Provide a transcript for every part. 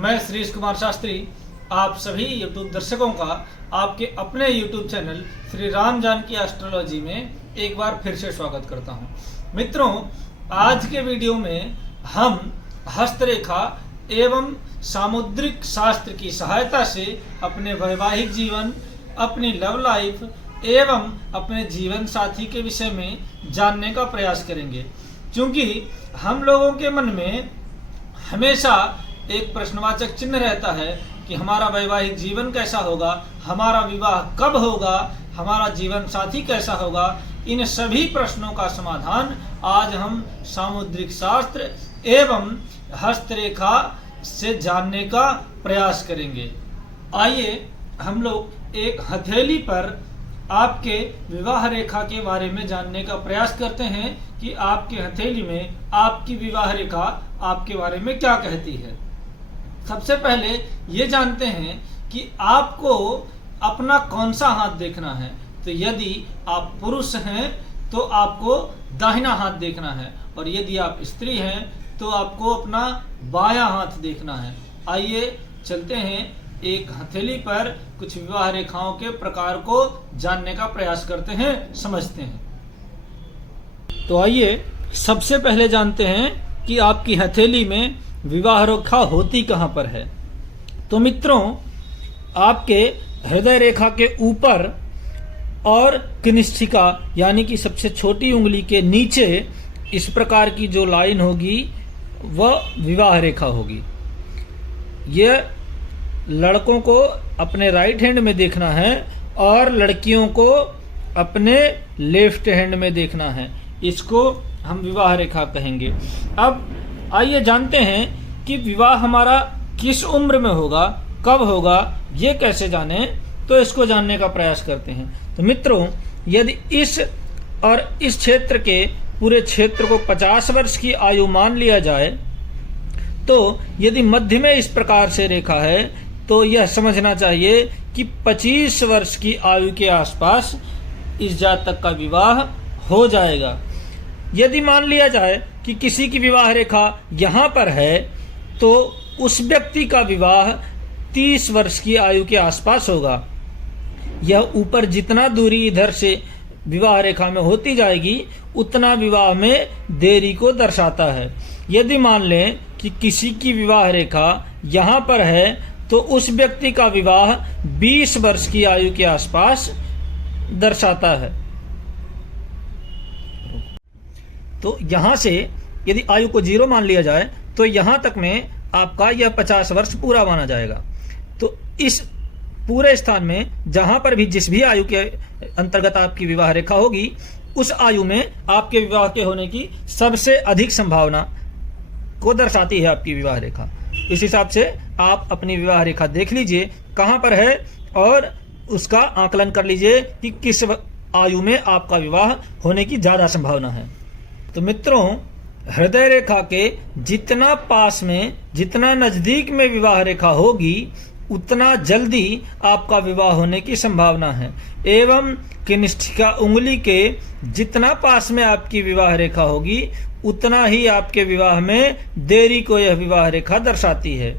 मैं श्रीश कुमार शास्त्री आप सभी यूट्यूब दर्शकों का आपके अपने YouTube channel Shri Ram Janaki astrology में एक बार फिर से स्वागत करता हूं। मित्रों, आज के वीडियो में हम हस्तरेखा एवं सामुद्रिक शास्त्र की सहायता से अपने वैवाहिक जीवन, अपनी लव लाइफ एवं अपने जीवन साथी के विषय में जानने का प्रयास करेंगे। क्योंकि हम लोगों के मन में हमेशा एक प्रश्नवाचक चिन्ह रहता है कि हमारा वैवाहिक जीवन कैसा होगा, हमारा विवाह कब होगा, हमारा जीवन साथी कैसा होगा। इन सभी प्रश्नों का समाधान आज हम सामुद्रिक शास्त्र एवं हस्तरेखा से जानने का प्रयास करेंगे। आइए हम लोग एक हथेली पर आपके विवाह रेखा के बारे में जानने का प्रयास करते हैं कि आपके हथेली में आपकी विवाह रेखा आपके बारे में क्या कहती है। सबसे पहले ये जानते हैं कि आपको अपना कौन सा हाथ देखना है। तो यदि आप पुरुष हैं तो आपको दाहिना हाथ देखना है, और यदि आप स्त्री हैं तो आपको अपना बायां हाथ देखना है। आइए चलते हैं, एक हथेली पर कुछ विवाह रेखाओं के प्रकार को जानने का प्रयास करते हैं, समझते हैं। तो आइए सबसे पहले जानते हैं कि आपकी हथेली में विवाह रेखा होती कहां पर है। तो मित्रों, आपके हृदय रेखा के ऊपर और कनिष्ठिका यानी कि सबसे छोटी उंगली के नीचे इस प्रकार की जो लाइन होगी वह विवाह रेखा होगी। यह लड़कों को अपने राइट हैंड में देखना है और लड़कियों को अपने लेफ्ट हैंड में देखना है। इसको हम विवाह रेखा कहेंगे। अब आइए जानते हैं कि विवाह हमारा किस उम्र में होगा, कब होगा, ये कैसे जाने। तो इसको जानने का प्रयास करते हैं। तो मित्रों, यदि इस और इस क्षेत्र के पूरे क्षेत्र को 50 वर्ष की आयु मान लिया जाए, तो यदि मध्य में इस प्रकार से रेखा है तो यह समझना चाहिए कि 25 वर्ष की आयु के आसपास इस जातक का विवाह हो जाएगा। यदि मान लिया जाए कि किसी की विवाह रेखा यहाँ पर है तो उस व्यक्ति का विवाह 30 वर्ष की आयु के आसपास होगा। यह ऊपर जितना दूरी इधर से विवाह रेखा में होती जाएगी उतना विवाह में देरी को दर्शाता है। यदि मान लें कि किसी की विवाह रेखा यहाँ पर है तो उस व्यक्ति का विवाह 20 वर्ष की आयु के आसपास दर्शाता है। तो यहां से यदि आयु को 0 मान लिया जाए तो यहां तक में आपका यह 50 वर्ष पूरा माना जाएगा। तो इस पूरे स्थान में जहां पर भी जिस भी आयु के अंतर्गत आपकी विवाह रेखा होगी उस आयु में आपके विवाह के होने की सबसे अधिक संभावना को दर्शाती है आपकी विवाह रेखा। इस हिसाब से आप अपनी विवाह रेखा देख लीजिए कहां पर है और उसका आकलन कर लीजिए कि किस आयु में आपका विवाह होने की ज्यादा संभावना है। तो मित्रों, हृदय रेखा के जितना पास में, जितना नजदीक में विवाह रेखा होगी उतना जल्दी आपका विवाह होने की संभावना है। एवं कनिष्ठिका उंगली के जितना पास में आपकी विवाह रेखा होगी उतना ही आपके विवाह में देरी को यह विवाह रेखा दर्शाती है।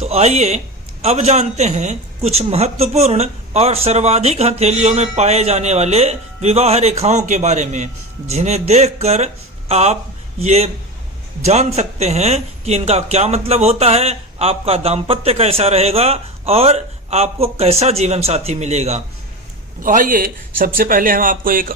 तो आइए अब जानते हैं कुछ महत्वपूर्ण और सर्वाधिक हथेलियों में पाए जाने वाले विवाह रेखाओं के बारे में, जिन्हें देखकर आप ये जान सकते हैं कि इनका क्या मतलब होता है, आपका दाम्पत्य कैसा रहेगा और आपको कैसा जीवन साथी मिलेगा। तो आइए सबसे पहले हम आपको एक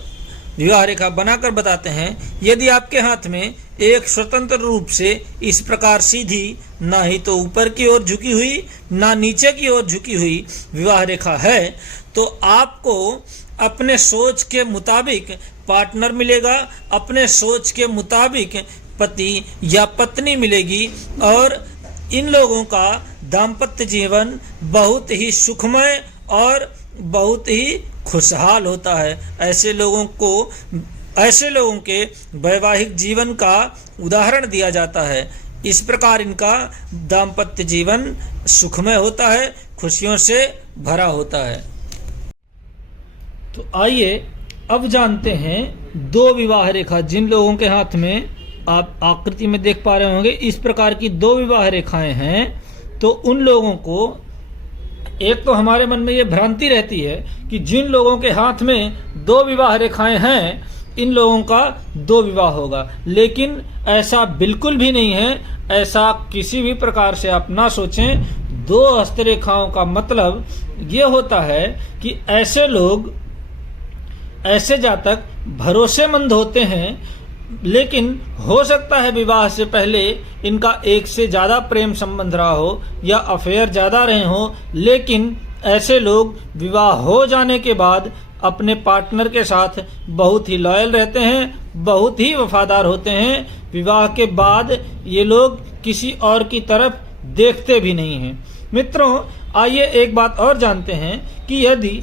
विवाह रेखा बनाकर बताते हैं। यदि आपके हाथ में एक स्वतंत्र रूप से इस प्रकार सीधी, ना ही तो ऊपर की ओर झुकी हुई ना नीचे की ओर झुकी हुई विवाह रेखा है तो आपको अपने सोच के मुताबिक पार्टनर मिलेगा, अपने सोच के मुताबिक पति या पत्नी मिलेगी और इन लोगों का दाम्पत्य जीवन बहुत ही सुखमय और बहुत ही खुशहाल होता है। ऐसे लोगों के वैवाहिक जीवन का उदाहरण दिया जाता है। इस प्रकार इनका दाम्पत्य जीवन सुखमय होता है, खुशियों से भरा होता है। तो आइए अब जानते हैं दो विवाह रेखा जिन लोगों के हाथ में आप आकृति में देख पा रहे होंगे, इस प्रकार की दो विवाह रेखाएं हैं, तो उन लोगों को एक तो हमारे मन में ये भ्रांति रहती है कि जिन लोगों के हाथ में दो विवाह रेखाएं हैं इन लोगों का दो विवाह होगा, लेकिन ऐसा बिल्कुल भी नहीं है। ऐसा किसी भी प्रकार से आप ना सोचें। दो हस्तरेखाओं का मतलब ये होता है कि ऐसे लोग, ऐसे जातक भरोसेमंद होते हैं, लेकिन हो सकता है विवाह से पहले इनका एक से ज्यादा प्रेम संबंध रहा हो या अफेयर ज्यादा रहे हो, लेकिन ऐसे लोग विवाह हो जाने के बाद अपने पार्टनर के साथ बहुत ही लॉयल रहते हैं, बहुत ही वफादार होते हैं। विवाह के बाद ये लोग किसी और की तरफ देखते भी नहीं हैं। मित्रों, आइए एक बात और जानते हैं कि यदि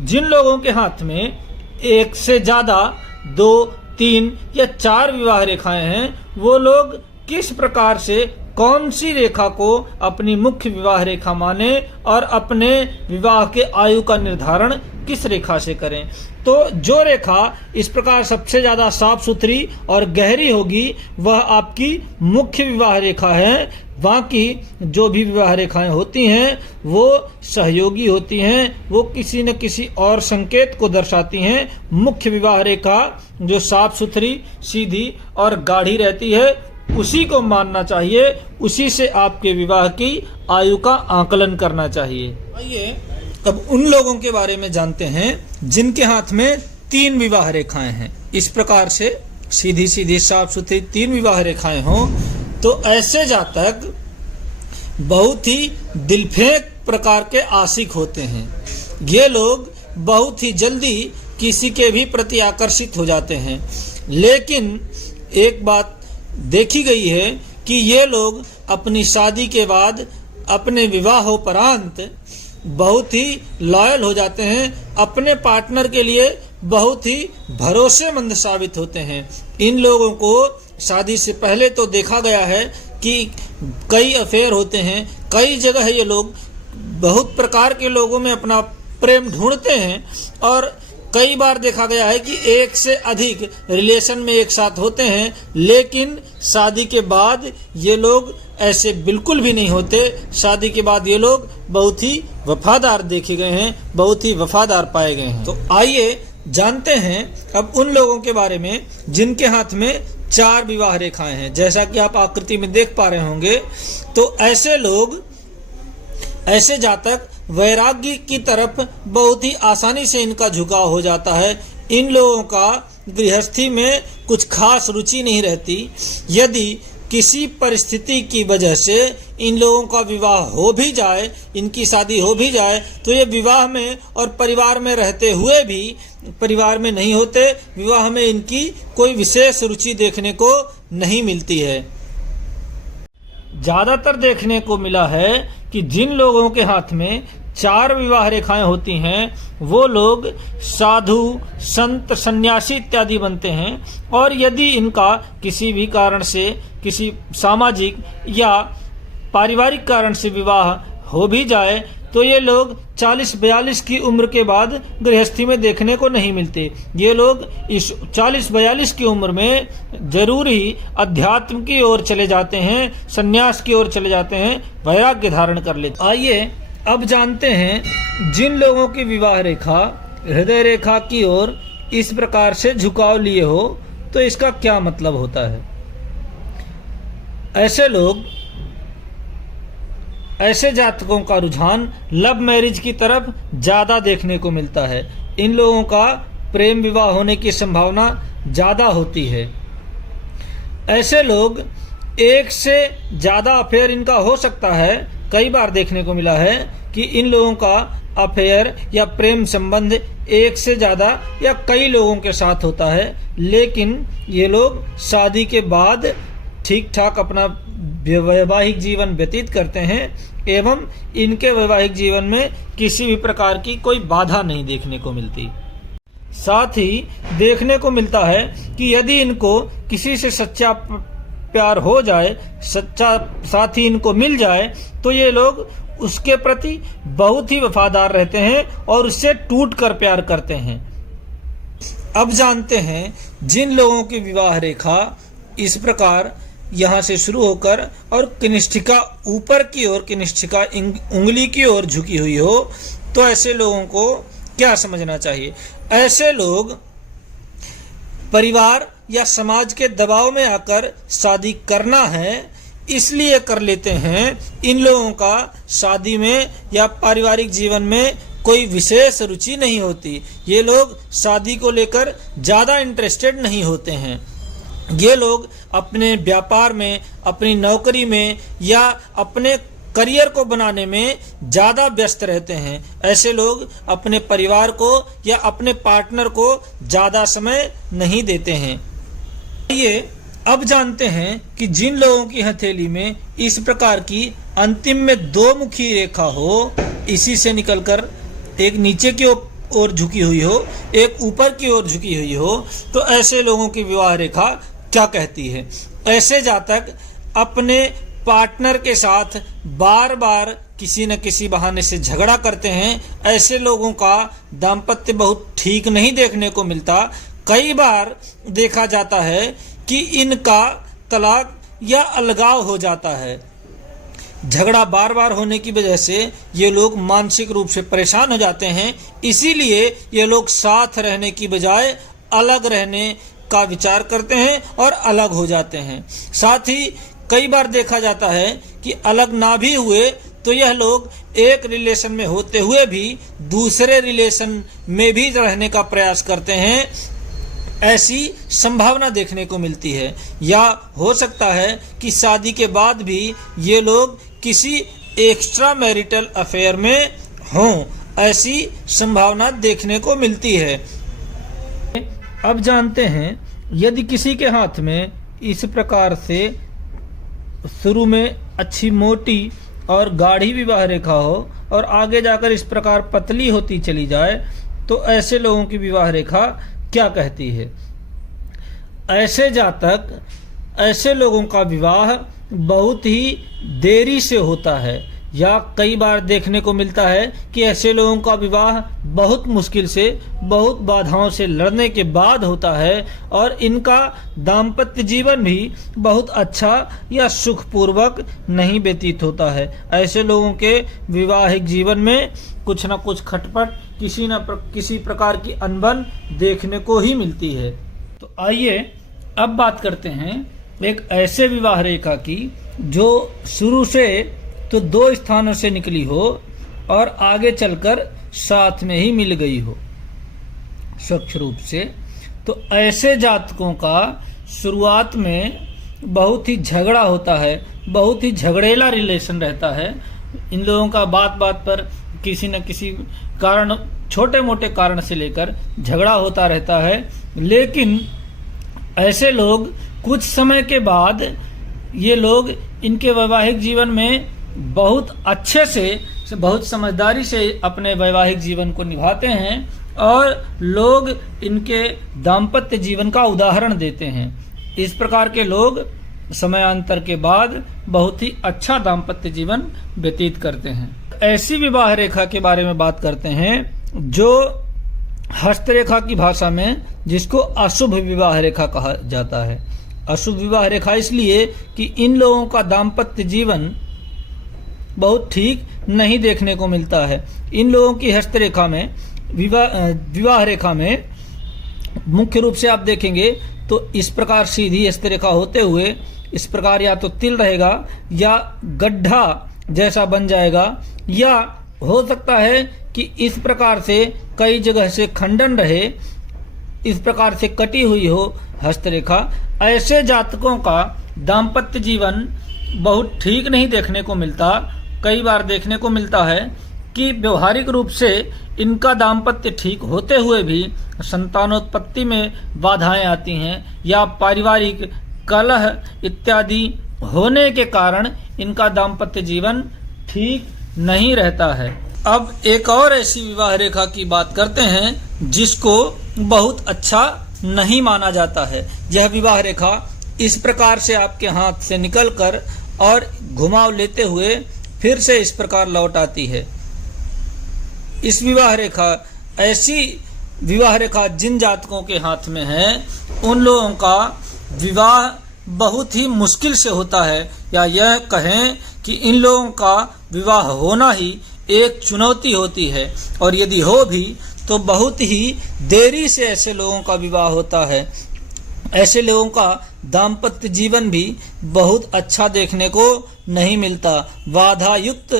जिन लोगों के हाथ में एक से ज्यादा, 2, 3 या 4 विवाह रेखाएं हैं, वो लोग किस प्रकार से, कौन सी रेखा को अपनी मुख्य विवाह रेखा माने और अपने विवाह के आयु का निर्धारण किस रेखा से करें। तो जो रेखा इस प्रकार सबसे ज्यादा साफ सुथरी और गहरी होगी वह आपकी मुख्य विवाह रेखा है। बाकी जो भी विवाह रेखाएं होती हैं वो सहयोगी होती हैं, वो किसी न किसी और संकेत को दर्शाती हैं। मुख्य विवाह रेखा जो साफ सुथरी, सीधी और गाढ़ी रहती है उसी को मानना चाहिए, उसी से आपके विवाह की आयु का आकलन करना चाहिए। आइए अब उन लोगों के बारे में जानते हैं जिनके हाथ में 3 विवाह रेखाएं हैं। इस प्रकार से सीधी सीधी साफ सुथरी 3 विवाह रेखाएं हों तो ऐसे जातक बहुत ही दिलफेंक प्रकार के आशिक होते हैं। ये लोग बहुत ही जल्दी किसी के भी प्रति आकर्षित हो जाते हैं, लेकिन एक बात देखी गई है कि ये लोग अपनी शादी के बाद अपने विवाहोपरांत बहुत ही लॉयल हो जाते हैं, अपने पार्टनर के लिए बहुत ही भरोसेमंद साबित होते हैं। इन लोगों को शादी से पहले तो देखा गया है कि कई अफेयर होते हैं, कई जगह ये लोग बहुत प्रकार के लोगों में अपना प्रेम ढूंढते हैं और कई बार देखा गया है कि एक से अधिक रिलेशन में एक साथ होते हैं, लेकिन शादी के बाद ये लोग ऐसे बिल्कुल भी नहीं होते। शादी के बाद ये लोग बहुत ही वफादार देखे गए हैं, बहुत ही वफादार पाए गए हैं। तो आइए जानते हैं अब उन लोगों के बारे में जिनके हाथ में 4 विवाह रेखाएं हैं। जैसा कि आप आकृति में देख पा रहे होंगे, तो ऐसे लोग, ऐसे जातक वैराग्य की तरफ बहुत ही आसानी से इनका झुकाव हो जाता है। इन लोगों का गृहस्थी में कुछ खास रुचि नहीं रहती। यदि किसी परिस्थिति की वजह से इन लोगों का विवाह हो भी जाए, इनकी शादी हो भी जाए, तो ये विवाह में और परिवार में रहते हुए भी परिवार में नहीं होते। विवाह में इनकी कोई विशेष रुचि देखने को नहीं मिलती है। ज्यादातर देखने को मिला है कि जिन लोगों के हाथ में 4 विवाह रेखाएं होती हैं वो लोग साधु, संत, सन्यासी इत्यादि बनते हैं। और यदि इनका किसी भी कारण से, किसी सामाजिक या पारिवारिक कारण से विवाह हो भी जाए तो ये लोग 40-42 की उम्र के बाद गृहस्थी में देखने को नहीं मिलते। ये लोग इस 40-42 की उम्र में जरूर ही अध्यात्म की ओर चले जाते हैं, सन्यास की ओर चले जाते हैं, वैराग्य धारण कर लेते। आइए अब जानते हैं जिन लोगों की विवाह रेखा हृदय रेखा की ओर इस प्रकार से झुकाव लिए हो तो इसका क्या मतलब होता है। ऐसे लोग, ऐसे जातकों का रुझान लव मैरिज की तरफ ज्यादा देखने को मिलता है। इन लोगों का प्रेम विवाह होने की संभावना ज्यादा होती है। ऐसे लोग एक से ज्यादा अफेयर इनका हो सकता है। कई बार देखने को मिला है कि इन लोगों का अफेयर या प्रेम संबंध एक से ज्यादा या कई लोगों के साथ होता है, लेकिन ये लोग शादी के बाद ठीक ठाक अपना वैवाहिक जीवन व्यतीत करते हैं एवं इनके वैवाहिक जीवन में किसी भी प्रकार की कोई बाधा नहीं देखने को मिलती। साथ ही देखने को मिलता है कि यदि इनको किसी से सच्चा प्यार हो जाए, सच्चा साथी इनको मिल जाए, तो ये लोग उसके प्रति बहुत ही वफादार रहते हैं और उससे टूट कर प्यार करते हैं। अब जानते हैं जिन लोगों की विवाह रेखा इस प्रकार यहाँ से शुरू होकर और कनिष्ठिका ऊपर की ओर, कनिष्ठिका उंगली की ओर झुकी हुई हो, तो ऐसे लोगों को क्या समझना चाहिए? ऐसे लोग परिवार या समाज के दबाव में आकर शादी करना है इसलिए कर लेते हैं। इन लोगों का शादी में या पारिवारिक जीवन में कोई विशेष रुचि नहीं होती। ये लोग शादी को लेकर ज़्यादा इंटरेस्टेड नहीं होते हैं। ये लोग अपने व्यापार में, अपनी नौकरी में या अपने करियर को बनाने में ज़्यादा व्यस्त रहते हैं। ऐसे लोग अपने परिवार को या अपने पार्टनर को ज़्यादा समय नहीं देते हैं। ये अब जानते हैं कि जिन लोगों की हथेली में इस प्रकार की अंतिम में दो मुखी रेखा हो, इसी से निकलकर एक नीचे की ओर झुकी हुई हो, एक ऊपर की ओर झुकी हुई हो, तो ऐसे लोगों की विवाह रेखा क्या कहती है? ऐसे जातक अपने पार्टनर के साथ बार बार किसी न किसी बहाने से झगड़ा करते हैं। ऐसे लोगों का दाम्पत्य बहुत ठीक नहीं देखने को मिलता। कई बार देखा जाता है कि इनका तलाक या अलगाव हो जाता है। झगड़ा बार बार होने की वजह से ये लोग मानसिक रूप से परेशान हो जाते हैं। इसीलिए ये लोग साथ रहने की बजाय अलग रहने का विचार करते हैं और अलग हो जाते हैं। साथ ही कई बार देखा जाता है कि अलग ना भी हुए तो यह लोग एक रिलेशन में होते हुए भी दूसरे रिलेशन में भी रहने का प्रयास करते हैं। ऐसी संभावना देखने को मिलती है। या हो सकता है कि शादी के बाद भी ये लोग किसी एक्स्ट्रा मैरिटल अफेयर में हों। ऐसी संभावना देखने को मिलती है। अब जानते हैं, यदि किसी के हाथ में इस प्रकार से शुरू में अच्छी मोटी और गाढ़ी विवाह रेखा हो और आगे जाकर इस प्रकार पतली होती चली जाए, तो ऐसे लोगों की विवाह रेखा क्या कहती है? ऐसे जातक, ऐसे लोगों का विवाह बहुत ही देरी से होता है, या कई बार देखने को मिलता है कि ऐसे लोगों का विवाह बहुत मुश्किल से, बहुत बाधाओं से लड़ने के बाद होता है, और इनका दाम्पत्य जीवन भी बहुत अच्छा या सुखपूर्वक नहीं व्यतीत होता है। ऐसे लोगों के वैवाहिक जीवन में कुछ न कुछ खटपट, किसी प्रकार की अनबन देखने को ही मिलती है। तो आइए अब बात करते हैं एक ऐसे विवाह रेखा की जो शुरू से तो दो स्थानों से निकली हो और आगे चलकर साथ में ही मिल गई हो स्वच्छ रूप से। तो ऐसे जातकों का शुरुआत में बहुत ही झगड़ा होता है, बहुत ही झगड़ेला रिलेशन रहता है। इन लोगों का बात बात पर किसी न किसी कारण, छोटे मोटे कारण से लेकर झगड़ा होता रहता है। लेकिन ऐसे लोग कुछ समय के बाद ये लोग इनके वैवाहिक जीवन में बहुत अच्छे से, बहुत समझदारी से अपने वैवाहिक जीवन को निभाते हैं और लोग इनके दाम्पत्य जीवन का उदाहरण देते हैं। इस प्रकार के लोग समयांतर के बाद बहुत ही अच्छा दाम्पत्य जीवन व्यतीत करते हैं। ऐसी विवाह रेखा के बारे में बात करते हैं जो हस्तरेखा की भाषा में जिसको अशुभ विवाह रेखा कहा जाता है। अशुभ विवाह रेखा इसलिए कि इन लोगों का दाम्पत्य जीवन बहुत ठीक नहीं देखने को मिलता है। इन लोगों की हस्तरेखा में, विवाह रेखा में मुख्य रूप से आप देखेंगे तो इस प्रकार सीधी हस्तरेखा होते हुए इस प्रकार या तो तिल रहेगा या गड्ढा जैसा बन जाएगा, या हो सकता है कि इस प्रकार से कई जगह से खंडन रहे, इस प्रकार से कटी हुई हो हस्तरेखा। ऐसे जातकों का दाम्पत्य जीवन बहुत ठीक नहीं देखने को मिलता। कई बार देखने को मिलता है कि व्यवहारिक रूप से इनका दाम्पत्य ठीक होते हुए भी संतानोत्पत्ति में बाधाएं आती हैं या पारिवारिक कलह इत्यादि होने के कारण इनका दाम्पत्य जीवन ठीक नहीं रहता है। अब एक और ऐसी विवाह रेखा की बात करते हैं जिसको बहुत अच्छा नहीं माना जाता है। यह विवाह रेखा इस प्रकार से आपके हाथ से निकलकर और घुमाव लेते हुए फिर से इस प्रकार लौट आती है। इस विवाह रेखा, ऐसी विवाह रेखा जिन जातकों के हाथ में है, उन लोगों का विवाह बहुत ही मुश्किल से होता है, या यह कहें कि इन लोगों का विवाह होना ही एक चुनौती होती है, और यदि हो भी तो बहुत ही देरी से ऐसे लोगों का विवाह होता है। ऐसे लोगों का दाम्पत्य जीवन भी बहुत अच्छा देखने को नहीं मिलता। बाधा युक्त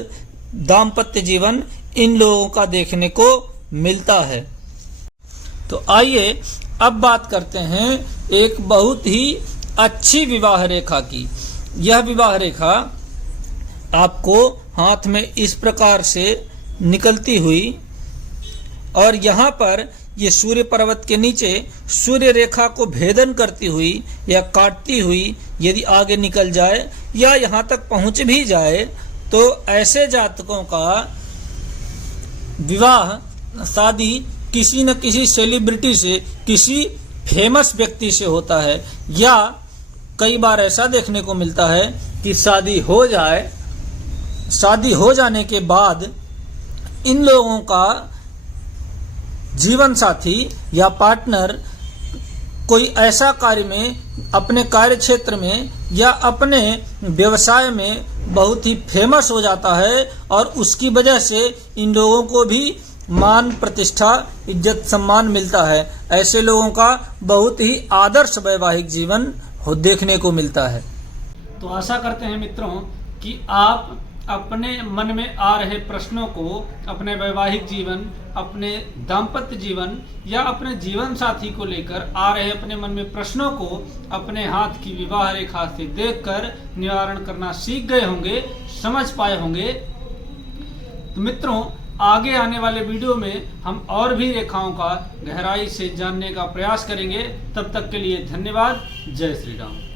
दाम्पत्य जीवन इन लोगों का देखने को मिलता है। तो आइए अब बात करते हैं एक बहुत ही अच्छी विवाह रेखा की। यह विवाह रेखा आपको हाथ में इस प्रकार से निकलती हुई, और यहाँ पर ये सूर्य पर्वत के नीचे सूर्य रेखा को भेदन करती हुई या काटती हुई यदि आगे निकल जाए या यहाँ तक पहुँच भी जाए, तो ऐसे जातकों का विवाह शादी किसी न किसी सेलिब्रिटी से, किसी फेमस व्यक्ति से होता है। या कई बार ऐसा देखने को मिलता है कि शादी हो जाने के बाद इन लोगों का जीवन साथी या पार्टनर कोई ऐसा कार्य में, अपने कार्य क्षेत्र में या अपने व्यवसाय में बहुत ही फेमस हो जाता है, और उसकी वजह से इन लोगों को भी मान, प्रतिष्ठा, इज्जत, सम्मान मिलता है। ऐसे लोगों का बहुत ही आदर्श वैवाहिक जीवन देखने को मिलता है। तो आशा करते हैं मित्रों कि आप अपने मन में आ रहे प्रश्नों को, अपने वैवाहिक जीवन, अपने दाम्पत्य जीवन या अपने जीवन साथी को लेकर आ रहे अपने मन में प्रश्नों को अपने हाथ की विवाह रेखा से देखकर निवारण करना सीख गए होंगे, समझ पाए होंगे। तो मित्रों, आगे आने वाले वीडियो में हम और भी रेखाओं का गहराई से जानने का प्रयास करेंगे। तब तक के लिए धन्यवाद। जय श्री राम।